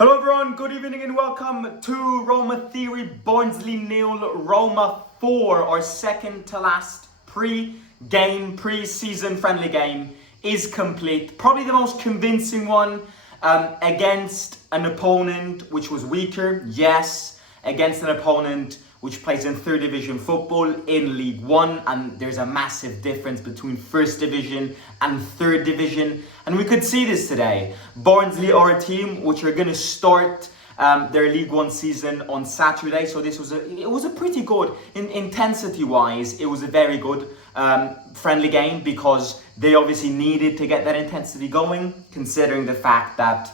Hello everyone, good evening and welcome to Roma Theory. Barnsley 0, Roma 4. Our second to last pre-season friendly game is complete. Probably the most convincing one against an opponent which was weaker, yes, against an opponent which plays in third division football in League One, and there's a massive difference between first division and third division, and we could see this today. Barnsley are a team which are going to start their League One season on Saturday, so this was a pretty good, intensity wise, it was a very good friendly game, because they obviously needed to get that intensity going, considering the fact that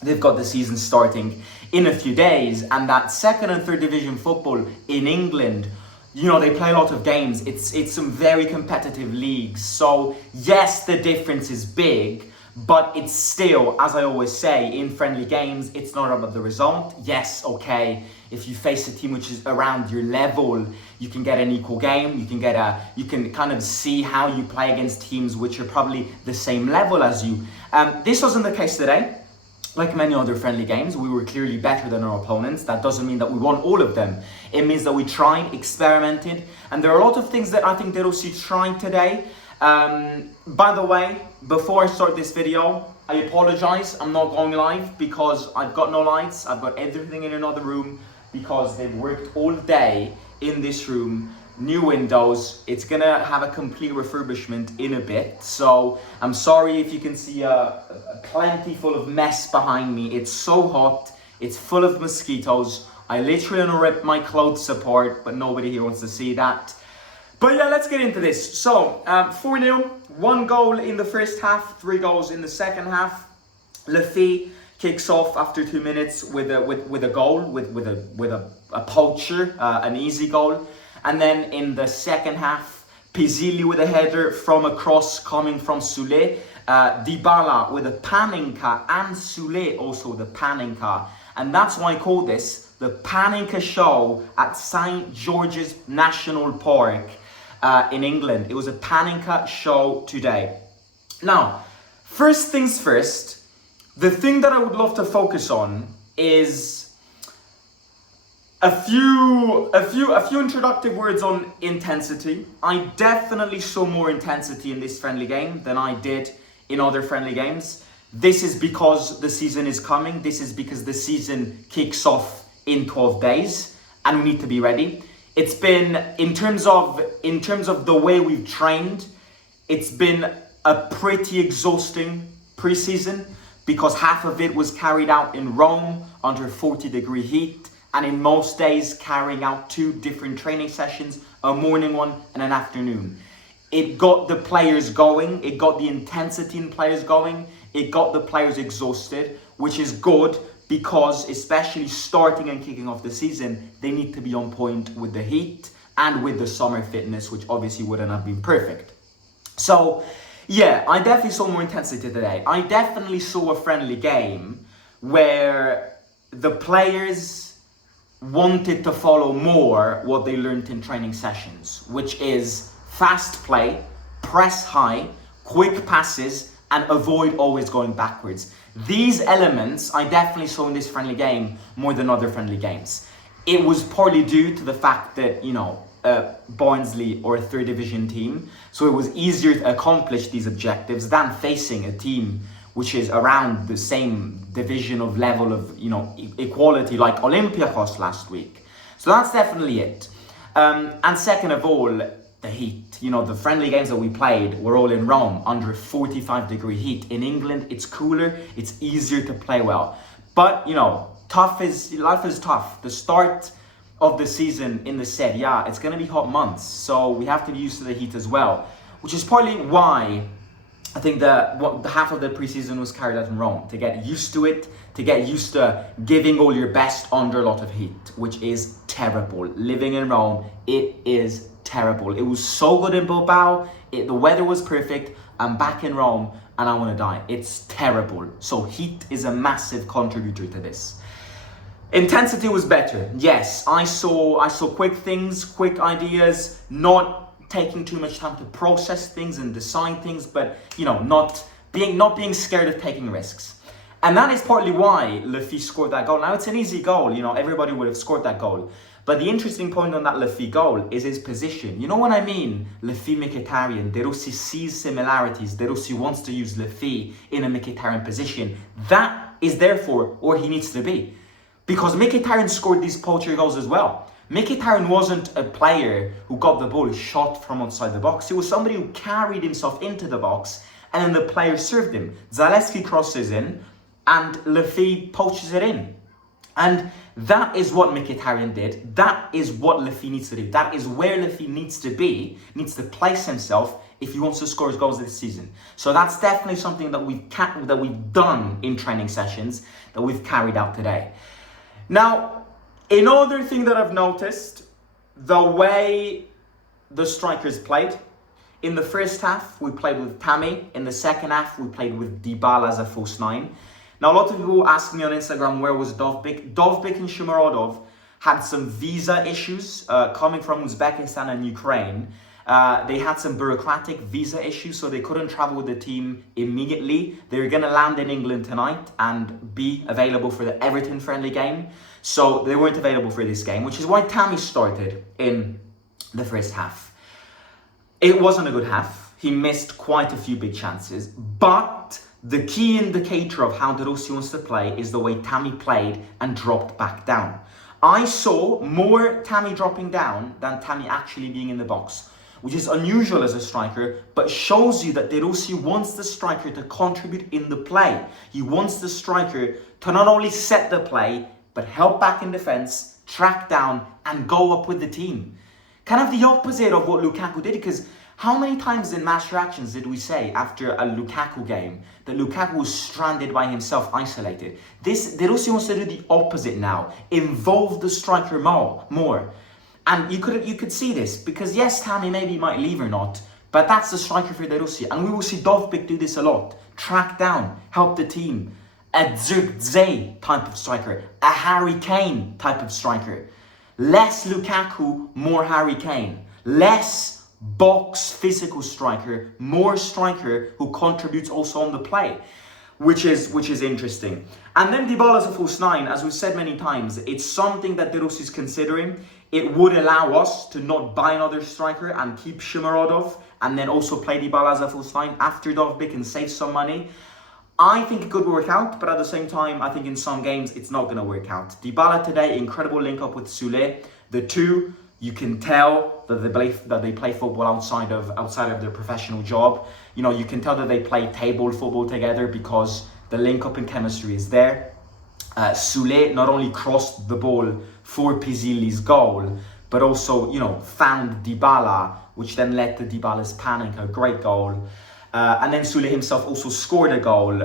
they've got the season starting in a few days, and that second and third division football in England, you know, they play a lot of games. It's some very competitive leagues. So yes, the difference is big, but it's still, as I always say, in friendly games, it's not about the result. Yes, okay, if you face a team which is around your level, you can get an equal game. You can kind of see how you play against teams which are probably the same level as you. This wasn't the case today. Like many other friendly games, we were clearly better than our opponents. That doesn't mean that we won all of them. It means that we tried, experimented, and there are a lot of things that I think Derosi tried today. By the way, before I start this video, I apologize. I'm not going live because I've got no lights. I've got everything in another room because they've worked all day in this room. New windows. It's gonna have a complete refurbishment in a bit, so I'm sorry if you can see a plenty full of mess behind me. It's so hot, it's full of mosquitoes. I literally want to rip my clothes apart, but nobody here wants to see that. But yeah, let's get into this. So 4-0, 1 goal in the first half, 3 goals in the second half. Lefebvre kicks off after 2 minutes with a goal, with a poacher, an easy goal. And then in the second half, Pizzilli with a header from a cross coming from Sule. Dybala with a PANENKA, and Sule also the PANENKA. And that's why I call this the PANENKA show at St. George's National Park in England. It was a PANENKA show today. Now, first things first, the thing that I would love to focus on is a few introductory words on intensity. I definitely saw more intensity in this friendly game than I did in other friendly games. This is because the season is coming. This is because the season kicks off in 12 days and we need to be ready. It's been, in terms of the way we've trained, it's been a pretty exhausting pre-season, because half of it was carried out in Rome under 40-degree heat, and in most days carrying out 2 different training sessions, a morning one and an afternoon. It got the players going, it got the intensity in players going, it got the players exhausted, which is good, because especially starting and kicking off the season, they need to be on point with the heat and with the summer fitness, which obviously wouldn't have been perfect. So yeah, I definitely saw more intensity today. I definitely saw a friendly game where the players wanted to follow more what they learned in training sessions, which is fast play, press high, quick passes, and avoid always going backwards. These elements I definitely saw in this friendly game more than other friendly games. It was partly due to the fact that, you know, Barnsley or a third division team, so it was easier to accomplish these objectives than facing a team which is around the same division of level of, you know, equality like Olympiacos last week. So that's definitely it. And second of all, the heat. You know, the friendly games that we played were all in Rome under 45-degree heat. In England, it's cooler, it's easier to play well. But, you know, life is tough. The start of the season in the Serie A, it's going to be hot months. So we have to be used to the heat as well, which is partly why I think half of the preseason was carried out in Rome, to get used to it, to get used to giving all your best under a lot of heat, which is terrible. Living in Rome, it is terrible. It was so good in Bilbao, the weather was perfect. I'm back in Rome and I want to die. It's terrible. So heat is a massive contributor to this. Intensity was better. Yes, I saw quick things, quick ideas, not taking too much time to process things and decide things, but, you know, not being scared of taking risks. And that is partly why Lafy scored that goal. Now, it's an easy goal, you know, everybody would have scored that goal. But the interesting point on that Lafy goal is his position. You know what I mean? Lafy Mkhitaryan, De Rossi sees similarities. De Rossi wants to use Lafy in a Mkhitaryan position. That is therefore where he needs to be. Because Mkhitaryan scored these poacher goals as well. Mkhitaryan wasn't a player who got the ball shot from outside the box. He was somebody who carried himself into the box and then the player served him. Zalewski crosses in and Lafy poaches it in. And that is what Mkhitaryan did. That is what Lafy needs to do. That is where Lafy needs to be, needs to place himself if he wants to score his goals this season. So that's definitely something that we've done in training sessions, that we've carried out today. Now, another thing that I've noticed, the way the strikers played. In the first half, we played with Tammy. In the second half, we played with Dybala as a false nine. Now, a lot of people ask me on Instagram, where was Dovbyk? Dovbyk and Shomurodov had some visa issues coming from Uzbekistan and Ukraine. They had some bureaucratic visa issues, so they couldn't travel with the team immediately. They were going to land in England tonight and be available for the Everton friendly game. So they weren't available for this game, which is why Tammy started in the first half. It wasn't a good half. He missed quite a few big chances, but the key indicator of how De Rossi wants to play is the way Tammy played and dropped back down. I saw more Tammy dropping down than Tammy actually being in the box, which is unusual as a striker, but shows you that De Rossi wants the striker to contribute in the play. He wants the striker to not only set the play, but help back in defence, track down, and go up with the team. Kind of the opposite of what Lukaku did, because how many times in match reactions did we say after a Lukaku game that Lukaku was stranded by himself, isolated? De Rossi wants to do the opposite now, involve the striker more. And you could see this, because yes, Tammy maybe might leave or not, but that's the striker for De Rossi. And we will see Dovbyk do this a lot. Track down, help the team. A Zirkzee type of striker, a Harry Kane type of striker. Less Lukaku, more Harry Kane. Less box physical striker, more striker who contributes also on the play, which is interesting. And then Dybala as a false nine, as we've said many times, it's something that De Rossi is considering. It would allow us to not buy another striker and keep Shomurodov and then also play Dybala as a false nine after Dovbyk and save some money. I think it could work out, but at the same time, I think in some games it's not going to work out. Dybala today, incredible link up with Sule. The two, you can tell that they play football outside of their professional job. You know, you can tell that they play table football together because the link up and chemistry is there. Sule not only crossed the ball for Pizzilli's goal, but also, you know, found Dybala, which then led to Dybala's PANENKA, a great goal. And then Sule himself also scored a goal.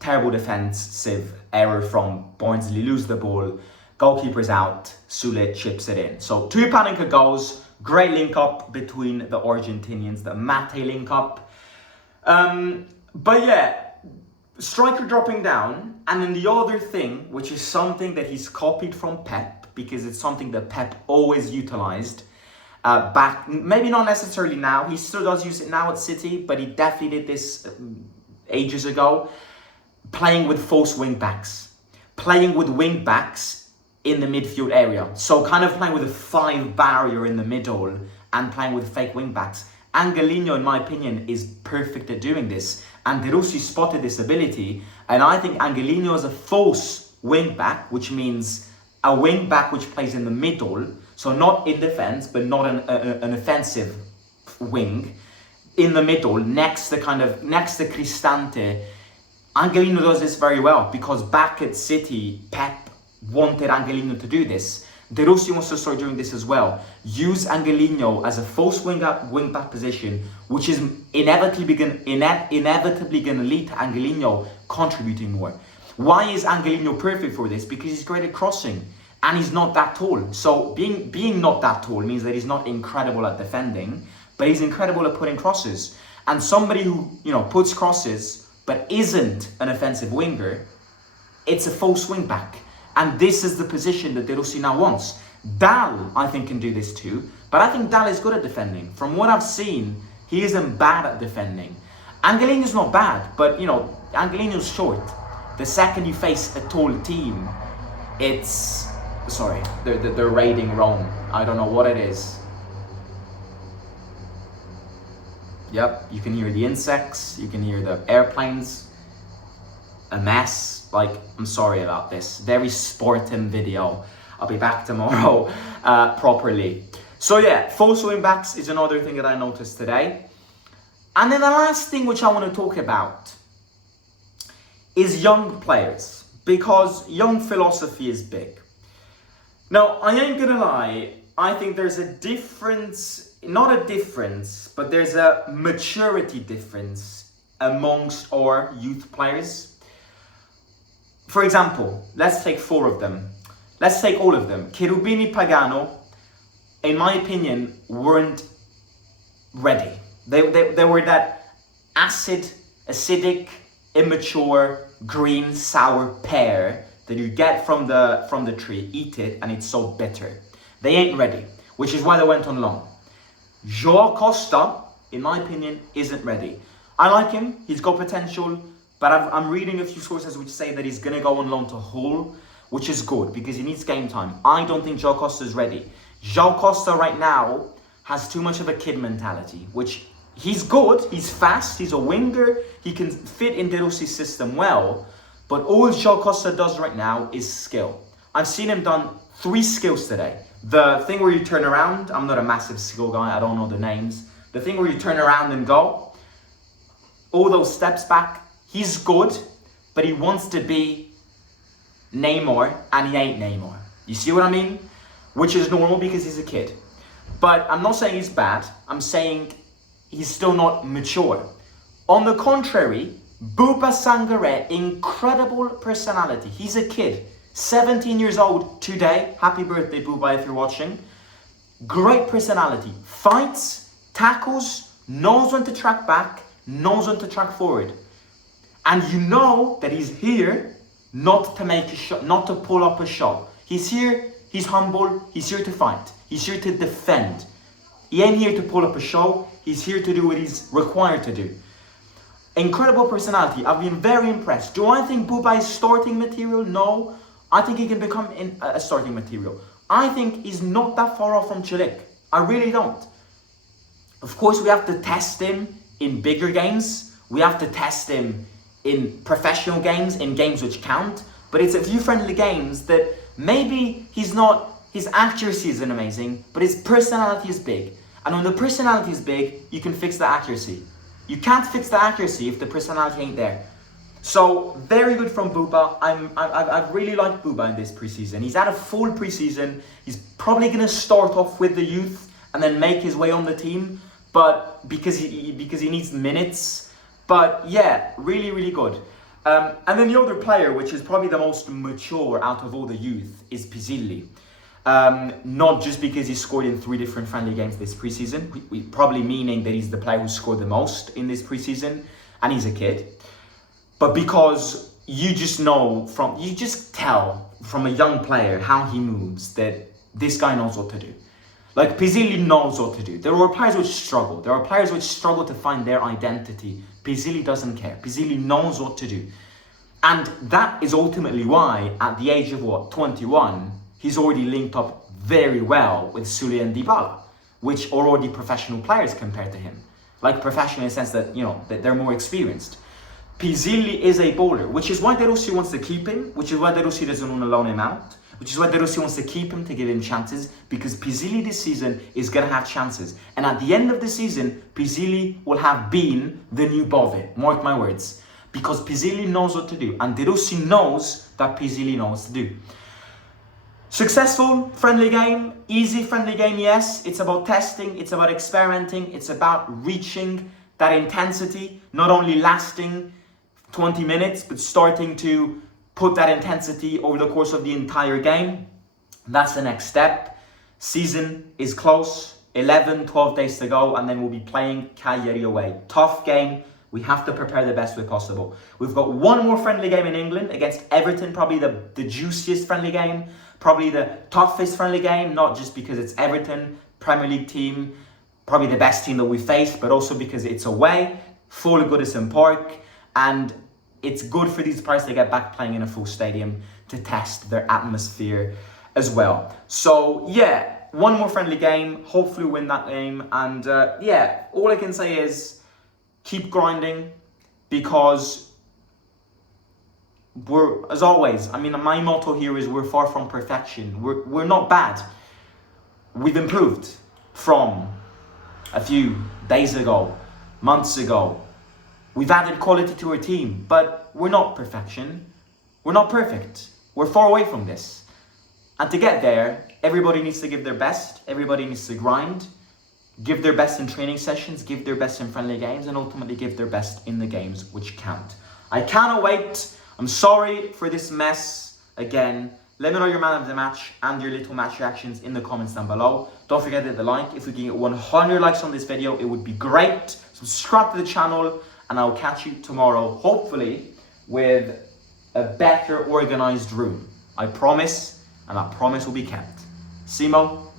Terrible defensive error from Barnsley, lose the ball. Goalkeeper's out, Sule chips it in. So 2 PANENKA goals, great link up between the Argentinians, the Mate link up. But yeah, striker dropping down. And then the other thing, which is something that he's copied from Pep, because it's something that Pep always utilized back, maybe not necessarily now, he still does use it now at City, but he definitely did this ages ago, playing with false wing-backs, playing with wing-backs in the midfield area. So kind of playing with a 5 barrier in the middle and playing with fake wing-backs. Angelino, in my opinion, is perfect at doing this. And De Rossi spotted this ability. And I think Angelino is a false wing-back, which means a wing-back which plays in the middle. So not in defense, but not an offensive wing. In the middle, next to Cristante. Angelino does this very well, because back at City, Pep wanted Angelino to do this. De Rossi wants to start doing this as well. Use Angelino as a false wing-back position, which is inevitably going to lead to Angelino contributing more. Why is Angelino perfect for this? Because he's great at crossing, and he's not that tall. So being not that tall means that he's not incredible at defending, but he's incredible at putting crosses. And somebody who, you know, puts crosses but isn't an offensive winger, it's a false wing-back. And this is the position that De Rossi now wants. Dal, I think, can do this too. But I think Dal is good at defending. From what I've seen, he isn't bad at defending. Angelino's not bad, but, you know, Angelino's short. The second you face a tall team, it's... Sorry, they're raiding Rome. I don't know what it is. Yep, you can hear the insects, you can hear the airplanes. A mess. Like, I'm sorry about this. Very sporting video. I'll be back tomorrow properly. So yeah, false wing backs is another thing that I noticed today. And then the last thing which I want to talk about is young players, because young philosophy is big. Now, I ain't gonna lie, I think there's a difference, not a difference, but there's a maturity difference amongst our youth players. For example, let's take 4 of them. Let's take all of them. Cherubini, Pagano, in my opinion, weren't ready. They were that acidic, immature, green, sour pear that you get from the tree, eat it, and it's so bitter. They ain't ready, which is why they went on loan. João Costa, in my opinion, isn't ready. I like him, he's got potential, but I'm reading a few sources which say that he's going to go on loan to Hull, which is good because he needs game time. I don't think João Costa is ready. João Costa right now has too much of a kid mentality, which he's good, he's fast, he's a winger, he can fit in De Rossi's system well, but all João Costa does right now is skill. I've seen him done 3 skills today. The thing where you turn around, I'm not a massive skill guy, I don't know the names. The thing where you turn around and go, all those steps back, he's good, but he wants to be Neymar, and he ain't Neymar. You see what I mean? Which is normal because he's a kid. But I'm not saying he's bad, I'm saying he's still not mature. On the contrary, Buba Sangare, incredible personality. He's a kid, 17 years old today. Happy birthday, Buba, if you're watching. Great personality. Fights, tackles, knows when to track back, knows when to track forward. And you know that he's here not to make a shot, not to pull up a shot. He's here, he's humble, he's here to fight. He's here to defend. He ain't here to pull up a show, he's here to do what he's required to do. Incredible personality, I've been very impressed. Do I think Buba is starting material? No. I think he can become a starting material. I think he's not that far off from Chilik. I really don't. Of course, we have to test him in bigger games. We have to test him in professional games, in games which count. But it's a few friendly games that maybe his accuracy isn't amazing, but his personality is big. And when the personality is big, you can fix the accuracy. You can't fix the accuracy if the personality ain't there. So, very good from Buba. I've really liked Buba in this preseason. He's had a full preseason. He's probably going to start off with the youth and then make his way on the team, but because he needs minutes. But yeah, really, really good. And then the other player, which is probably the most mature out of all the youth, is Pizzilli. Not just because he scored in 3 different friendly games this preseason, we probably meaning that he's the player who scored the most in this preseason, and he's a kid. But because you just tell from a young player how he moves that this guy knows what to do. Like Pizzilli knows what to do. There are players which struggle. There are players which struggle to find their identity. Pizzilli doesn't care. Pizzilli knows what to do. And that is ultimately why, at the age of 21, he's already linked up very well with Sule and Dybala, which are already professional players compared to him. Like professional in the sense that, that they're more experienced. Pizzilli is a bowler, which is why De Rossi wants to keep him, which is why De Rossi doesn't want to loan him out, which is why De Rossi wants to keep him to give him chances, because Pizzilli this season is going to have chances. And at the end of the season, Pizzilli will have been the new Bove, mark my words, because Pizzilli knows what to do, and De Rossi knows that Pizzilli knows what to do. Successful friendly game, easy friendly game, yes. It's about testing, it's about experimenting, it's about reaching that intensity, not only lasting 20 minutes, but starting to put that intensity over the course of the entire game. That's the next step. Season is close, 11, 12 days to go, and then we'll be playing Cagliari away. Tough game. We have to prepare the best way possible. We've got one more friendly game in England against Everton, probably the juiciest friendly game, probably the toughest friendly game, not just because it's Everton, Premier League team, probably the best team that we faced, but also because it's away, full of Goodison Park, and it's good for these players to get back playing in a full stadium to test their atmosphere as well. So yeah, one more friendly game, hopefully win that game. And yeah, all I can say is keep grinding, because we're, as always, I mean, my motto here is we're far from perfection. We're not bad. We've improved from a few days ago, months ago. We've added quality to our team, but we're not perfection. We're not perfect. We're far away from this. And to get there, everybody needs to give their best. Everybody needs to grind, give their best in training sessions, give their best in friendly games, and ultimately give their best in the games which count. I cannot wait. I'm sorry for this mess again. Let me know your man of the match and your little match reactions in the comments down below. Don't forget to hit the like. If we can get 100 likes on this video, it would be great. Subscribe to the channel, and I'll catch you tomorrow, hopefully, with a better organized room. I promise, and that promise will be kept. Simo.